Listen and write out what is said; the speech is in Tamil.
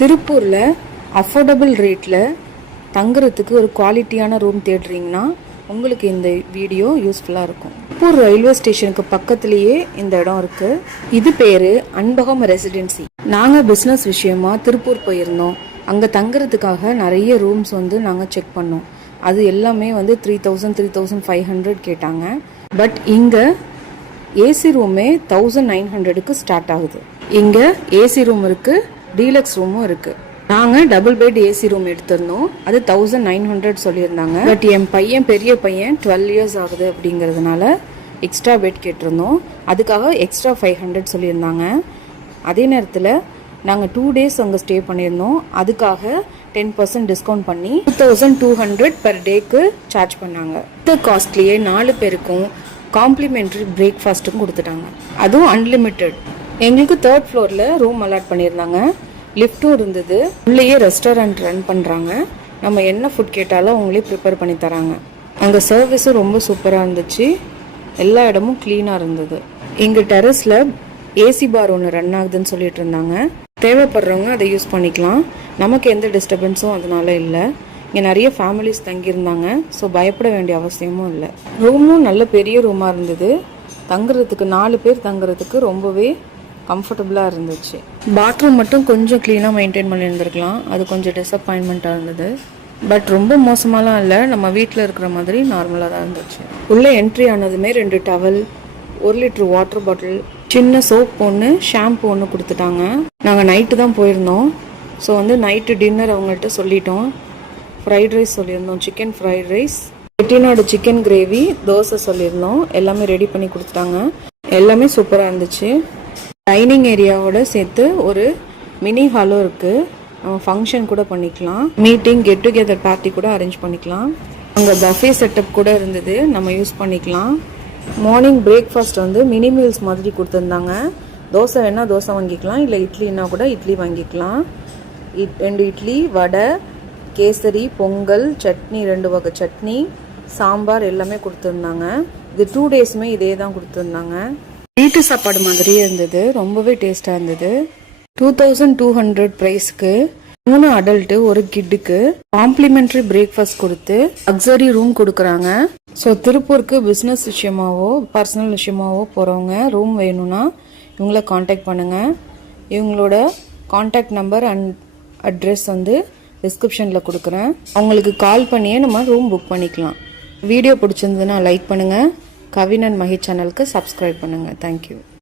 திருப்பூரில் அஃபோர்டபுள் ரேட்டில் தங்குறதுக்கு ஒரு குவாலிட்டியான ரூம் தேடுறீங்கன்னா உங்களுக்கு இந்த வீடியோ யூஸ்ஃபுல்லாக இருக்கும். திருப்பூர் ரயில்வே ஸ்டேஷனுக்கு பக்கத்துலேயே இந்த இடம் இருக்குது. இது பேர் அன்பகம் ரெசிடென்சி. நாங்கள் பிஸ்னஸ் விஷயமா திருப்பூர் போயிருந்தோம். அங்கே தங்குறதுக்காக நிறைய ரூம்ஸ் நாங்கள் செக் பண்ணோம். அது எல்லாமே 3000 3500 கேட்டாங்க. பட் இங்கே ஏசி ரூமே 1900க்கு ஸ்டார்ட் ஆகுது. இங்கே ஏசி ரூம் இருக்குது, டீலக்ஸ் ரூமும் இருக்குது. நாங்கள் டபுள் பெட் ஏசி ரூம் எடுத்திருந்தோம். அது 1900 சொல்லியிருந்தாங்க. பட் என் பையன் பெரிய பையன் 12 இயர்ஸ் ஆகுது அப்படிங்கிறதுனால எக்ஸ்ட்ரா பெட் கேட்டிருந்தோம். அதுக்காக எக்ஸ்ட்ரா 500 சொல்லியிருந்தாங்க. அதே நேரத்தில் நாங்கள் 2 days அங்கே ஸ்டே பண்ணியிருந்தோம். அதுக்காக 10% டிஸ்கவுண்ட் பண்ணி 2200 பெர் டேக்கு சார்ஜ் பண்ணாங்க. இந்த காஸ்ட்லியே 4 பேருக்கும் காம்ப்ளிமெண்ட்ரி பிரேக்ஃபாஸ்ட்டும் கொடுத்துட்டாங்க. அதுவும் அன்லிமிட்டெட். எங்களுக்கு 3rd ஃப்ளோரில் ரூம் அலாட் பண்ணியிருந்தாங்க. லிஃப்ட்டும் இருந்தது. உள்ளேயே ரெஸ்டாரண்ட் ரன் பண்ணுறாங்க. நம்ம என்ன ஃபுட் கேட்டாலும் அவங்களே ப்ரிப்பேர் பண்ணி தராங்க. அங்கே சர்வீஸும் ரொம்ப சூப்பராக இருந்துச்சு. எல்லா இடமும் க்ளீனாக இருந்தது. எங்கள் டெரஸில் ஏசி பார் ஒன்று ரன் ஆகுதுன்னு சொல்லிட்டு இருந்தாங்க. தேவைப்படுறவங்க அதை யூஸ் பண்ணிக்கலாம். நமக்கு எந்த டிஸ்டர்பன்ஸும் அதனால இல்லை. இங்கே நிறைய ஃபேமிலிஸ் தங்கியிருந்தாங்க. ஸோ பயப்பட வேண்டிய அவசியமும் இல்லை. ரூமும் நல்ல பெரிய ரூமாக இருந்தது. தங்குறதுக்கு 4 பேர் தங்குறதுக்கு ரொம்பவே கம்ஃபர்டபுளாக இருந்துச்சு. பாத்ரூம் மட்டும் கொஞ்சம் க்ளீனாக மெயின்டைன் பண்ணியிருந்துருக்கலாம். அது கொஞ்சம் டிசப்பாயின்மெண்ட்டாக இருந்தது. பட் ரொம்ப மோசமாலாம் இல்லை. நம்ம வீட்டில் இருக்கிற மாதிரி நார்மலாக தான் இருந்துச்சு. உள்ளே என்ட்ரி ஆனதுமே 2 டவல், 1 லிட்டர் வாட்டர் பாட்டில், சின்ன சோப் ஒன்று, ஷாம்பு ஒன்று கொடுத்துட்டாங்க. நாங்கள் நைட்டு தான் போயிருந்தோம். ஸோ நைட்டு டின்னர் அவங்கள்ட்ட சொல்லிட்டோம். ஃப்ரைட் ரைஸ் சொல்லியிருந்தோம், chicken fried rice, Chettinad chicken gravy, dosa சொல்லியிருந்தோம். எல்லாமே ரெடி பண்ணி கொடுத்துட்டாங்க. எல்லாமே சூப்பராக இருந்துச்சு. டைனிங் ஏரியாவோட சேர்த்து ஒரு மினி ஹாலும் இருக்குது. நம்ம ஃபங்க்ஷன் கூட பண்ணிக்கலாம். மீட்டிங், கெட் டுகெதர் பார்ட்டி கூட அரேஞ்ச் பண்ணிக்கலாம். அங்கே பஃபே செட்டப் கூட இருந்தது, நம்ம யூஸ் பண்ணிக்கலாம். மார்னிங் பிரேக்ஃபாஸ்ட் மினி மீல்ஸ் மாதிரி கொடுத்துருந்தாங்க. தோசை வேணால் தோசை வாங்கிக்கலாம், இல்லை இட்லின்னா கூட இட்லி வாங்கிக்கலாம். 2 இட்லி, வடை, கேசரி, பொங்கல், சட்னி, 2 வகை சட்னி, சாம்பார் எல்லாமே கொடுத்துருந்தாங்க. இது 2 டேஸுமே இதே தான் கொடுத்துருந்தாங்க. வீட்டு சாப்பாடு மாதிரியே இருந்தது. ரொம்பவே டேஸ்ட்டாக இருந்தது. 2200 ப்ரைஸ்க்கு 3 அடல்ட்டு 1 கிட்டுக்கு காம்ப்ளிமெண்ட்ரி பிரேக்ஃபாஸ்ட் கொடுத்து லக்ஸரி ரூம் கொடுக்குறாங்க. ஸோ திருப்பூருக்கு பிஸ்னஸ் விஷயமாவோ பர்சனல் விஷயமாவோ போகிறவங்க ரூம் வேணும்னா இவங்கள காண்டாக்ட் பண்ணுங்கள். இவங்களோட காண்டாக்ட் நம்பர் அண்ட் அட்ரஸ் டிஸ்கிரிப்ஷனில் கொடுக்குறேன். அவங்களுக்கு கால் பண்ணியே நம்ம ரூம் புக் பண்ணிக்கலாம். வீடியோ பிடிச்சிருந்ததுன்னா லைக் பண்ணுங்கள். கவின் அண்ட் மஹி சேனலுக்கு சப்ஸ்கிரைப் பண்ணுங்கள். தேங்க்யூ.